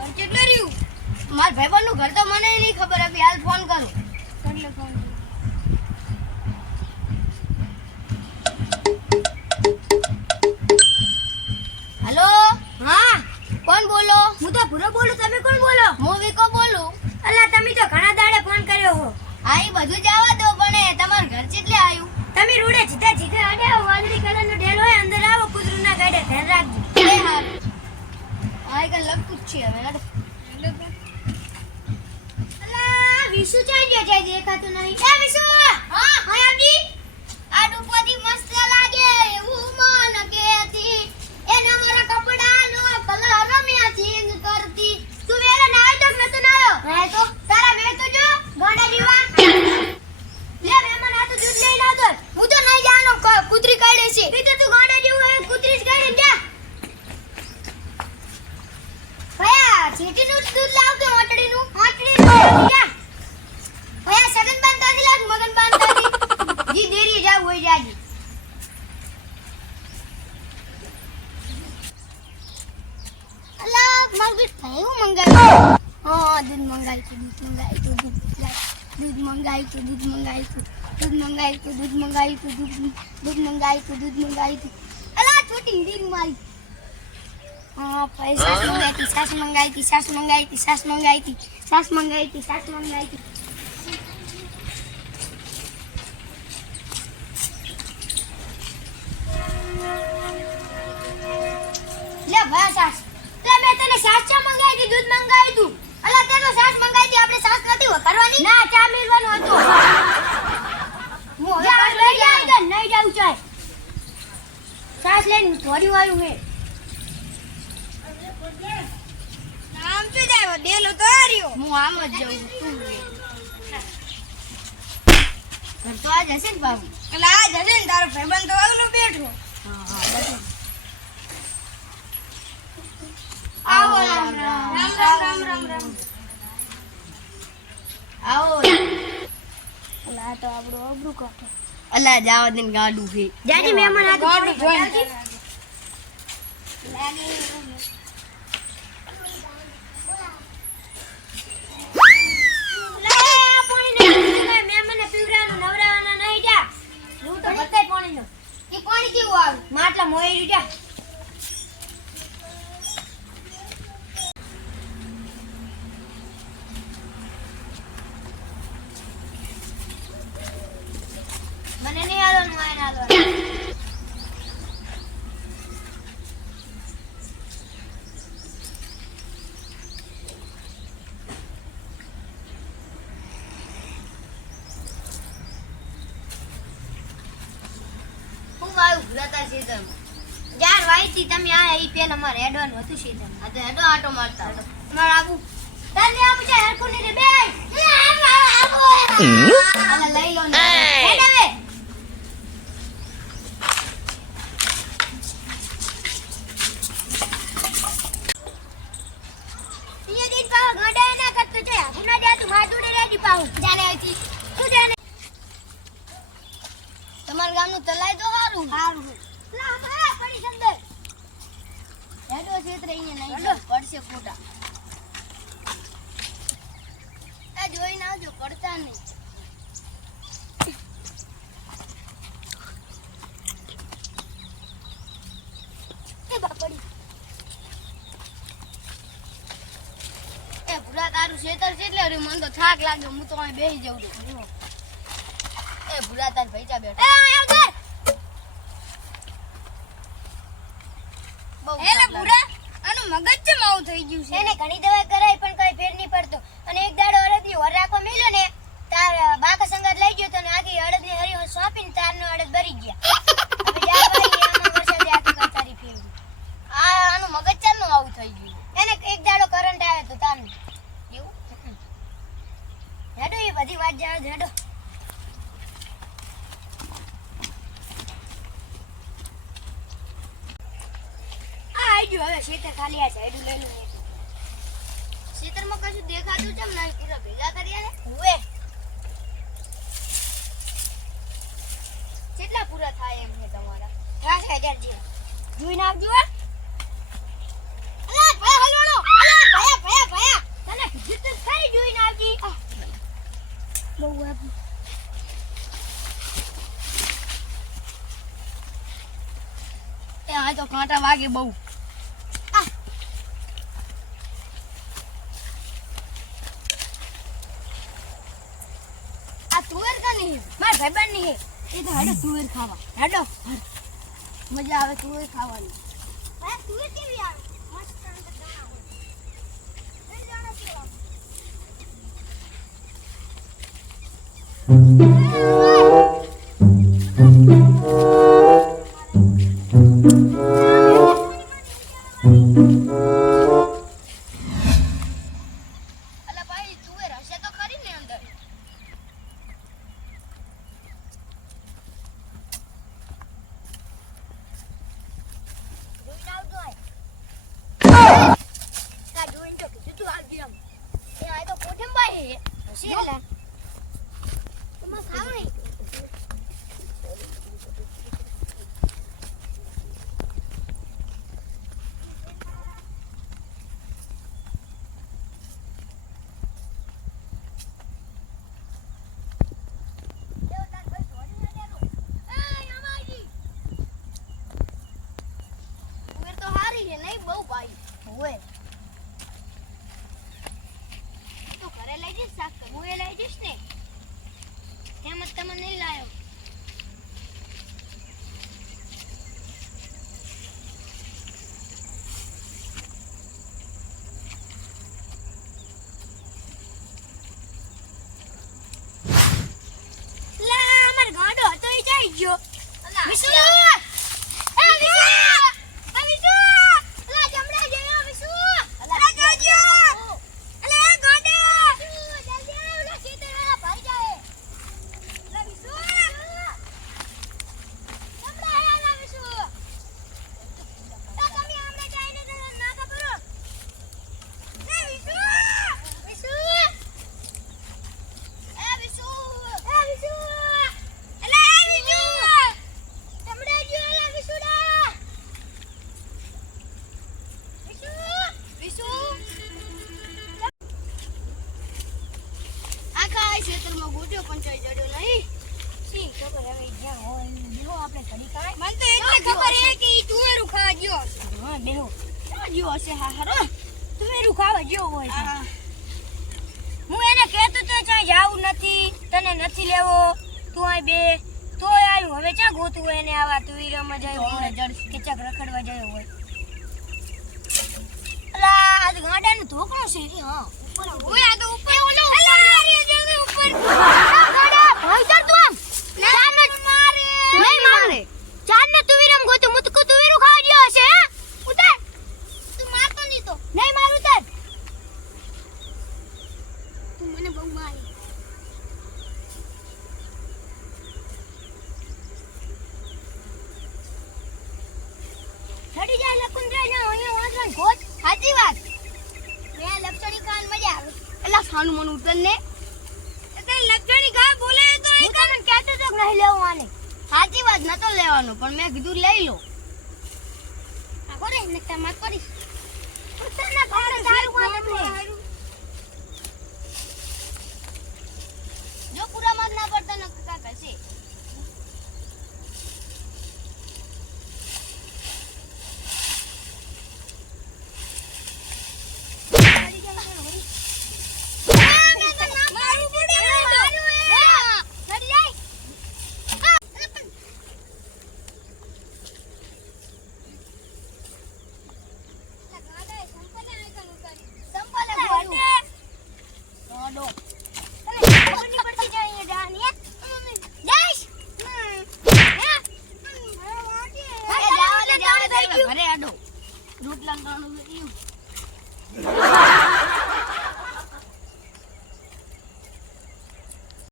ઘર કેટલે રહ્યું? મારા ભાઈબંધનું ઘર તો મને નહીં ખબર, અભી હાલ ફોન કરું. એટલે ફોન હેલો, હા, કોણ બોલો? હું તો ભૂરો બોલું. તમે કોણ બોલો? હું વિકો બોલું. અલા, તમે તો ઘણા દાડે ફોન કર્યો હો. હા, એ બધું જવા દો, પણ તમારું ઘર કેટલે આવ્યું? તમે રોડે જીધા જીધા આડે વાદળી કલરનો ઢેલ હોય, અંદર આવો, કૂતરું ના ગાડે, ધ્યાન રાખજો. એ હારું. હા, એ કઈ લગતું જ છે હવે. અલા, વિશુ ચાઈ ગયા જાય દેખાતું નહીં. એ વિશુ, હા, હા આવડી. આ ડુપોથી મસ્ત લાગે એવું મન કેતી, એને મારા કપડાનો કલર મેચિંગ કરતી. તું વેલા નાયો તો નતો નાયો? હે તો તારા વેર તો જો ગોડા જીવા. લે મહેમાન આ તો દૂધ લઈને આવતો. હું તો નહીં જાણો, કૂતરી કાઢે છે. ઈ તો તું ગોડા જેવું હોય, કૂતરી જ કાઢીને જા. ભયા છેટીનું દૂધ લાવતો, ઓટડીનું. ઓટડીનું જા. ભયા સગન બાંધતાથી લાગ, મગન બાંધતાથી. જી દેરી જાવ હોય જાજી. અલા, મારું દૂધ થયું મંગાવ્યું. હા, દૂધ મંગાવ્યું હતું, દૂધ મંગાવ્યું હતું, દૂધ મંગાવ્યું હતું, દૂધ મંગાવ્યું હતું, દૂધ મંગાવ્યું હતું, દૂધ મંગાવ્યું હતું, દૂધ મંગાવ્યું હતું. અલા, છોટી હીરી મારી. હા, ભાઈ સાસ મંગાવી હતી, સાસ મંગાવી હતી, સાસ મંગાવી હતી, સાસ મંગાવી હતી, સાસ મંગાવી હતી, સાસ મંગાવી હતી. લે ભયા સાસ. લે મેં તને સાસ ચા મંગાવી હતી, દૂધ મંગાવ્યું હતું. અલા, તે તો સાસ મંગાવી હતી, આપણે સાસ નથી કરવાની. ના ચા મેળવાનું હતું. હું હવે જા પાછો લઈ જાઉં. જાય તો નહીં જાઉં ચાય. સાસ લઈને થોડી વાળું મેં. આમ તો જાય, ડેલો તો આર્યો. હું આમ જ જાઉં, તું ઘર તો આજ હશે ને બાબુ? એટલે આ જશે ને તારો ભાઈબંધ તો આગલો બેઠો. હા, હા, બધું. આવો રામ રામ રામ રામ રામ રામ રામ. આવો. અલા તો આપણું અબરું કાઢો. અલા, જાવા દે ને ગાડું છે. જાજી મહેમાન આ ગાડું જોઈને. માટલા મોઈ જા. મને નહીં આલો, હું એને આલો. હું વાયુ ભૂલાતા છે તમે. જાર વાઈતી તમે આ ઈ પેલા મારે હેડવાનું હતું છે તમે. આ તો હેડો આટો મારતા હતો. માર આબુ તને આબુ છે હરખું ની રે બે. અલા, લઈ લો ને. હેડ હવે. ઈ દીન પા ગાડા ના કરતો છે. ગુના જા તું માદુડે રેડી પાઉં. જાને હતી. તું જાને. તમારા ગામનું તલાઈ તો સારું. હારું. લા ભાઈ પડી સંદર. હેડો ક્ષેત્રે અહીંયા નહીં હેડો. જાવ, પડશે ખોટા. આ જોઈને આવજો, પડતા નહીં. એ બાપડી. એ ભૂરા, તારું ખેતર છે એટલે મને તો થાક લાગે, હું તો અહીં બેસી જાઉં છું. એ ભૂરા, તાર ભૈજા એ બેઠા. આવ દે. બહુ એલે થાક લાગે. બુરા આનું મગજ ચમ આવું થઈ ગયું છે. એને ઘણી દવાઈ કરાઈ પણ કઈ ફેર નહીં પડતો. અને એક દાડો અડદી વર રાખવા મળ્યો ને તાર બાકા સંગાત લઈ ગયો તો ને આખી અડદની હરી સોંપીને તારનો અડદ ભરી ગયા. હવે જા ભાઈ આમાં વરસાદે આખી કતારી ફેરવી. આનું મગજ ચાલનું આવું થઈ ગયું. એને એક દાડો કરંટ આવ્યો તો તારનો. એવું? હેડો એ બધી વાત જાવ હેડો. આ આઈ ગયો હવે ખેતર ખાલી આ સાઈડ લઈ લો. ખેતરમાં કશું દેખાતું છે ને, પૂરા ભેગા કર્યા ને. હુએ કેટલા પૂરા થાય એમ છે તમારા? 5000 જેવા. જોઈને આવજો. અલા, ભયા હલવાણો. અલા, ભયા કાંટા વાગે બહુ. આ તુવેર કાની હે? મારા ભાઈબંધની હે. એ તો હેડો તુવેર ખાવા. હેડો. મજા આવે તુવેર ખાવાની. આ તુવેર કેવી આવે? મસ્ત અંદર દાણા હોય. એ દાણા કેવા? અલા ભાઈ તુવેર હશે તો ખરી ને અંદર. જોઈને આવજો આય. તા જોઈને તો કીધું તું આવજો એમ. એ આ તો કોઠંબાઈ હે. હશે એલા. તમાર ખાવ નહીં. નહીં બહુ ભાઈ હોય તો ઘરે લઈ જઈશ શાક હું એ લઈ જઈશ ને એમ જ તમે નહીં લાયો લા અમાર ગાડો હતો એ જઈ ગયો વિશુ ખેતરમાં ગોટ્યો પણ ચઈ જડ્યો નહીં સી ખબર હવે જ્યાં હોય બેહો આપણે ઘડી કાય મને તો એટલે ખબર હે કે ઈ તુવેરું ખાવા ગયો હા બેહો ગયો હશે હા હારો તુવેરું ખાવા ગયો હોય છે હું એને કહેતો તો ચાય જાવું નથી તને નથી લેવો તું આય બે તોય આવ્યું હવે ચા ગોતું હોય એને આવા તુવેરમાં જાય હોય જડ કે ચક રખડવા જાય હોય અલા આજ ગાડાનું ધોકણો છે હા ઉપર ઓય આ તો ઉપર ઓલો અલા ઉપર ગાડા ભાઈ ચડ તું આમ ચાર ને મારે નહીં મારે ચાર ને તુવીરમ ગોતો મુતકો તુવીરું ખાવા ગયો હશે હે ઉતાર તું મારતો નહીં તો નહીં માર ઉતાર તું મને બહુ મારી છડી જાય લખું જાય ને અહીંયા વાંચવાનું ખોટ સાચી વાત મેં લક્ષણી કાન મજા આવે એલા સાનું મન ઉતર ને તે લક્ષણી કા બોલે તો એ કાન કહેતો તો નહીં લેવાનો સાચી વાત નતો લેવાનો પણ મેં કીધું લઈ લો આ કોરે ને તમાર કરીશ ઉતરના ઘરે દારૂ માં જો પૂરા માર ના પડતા ન કાકા છે રોટલા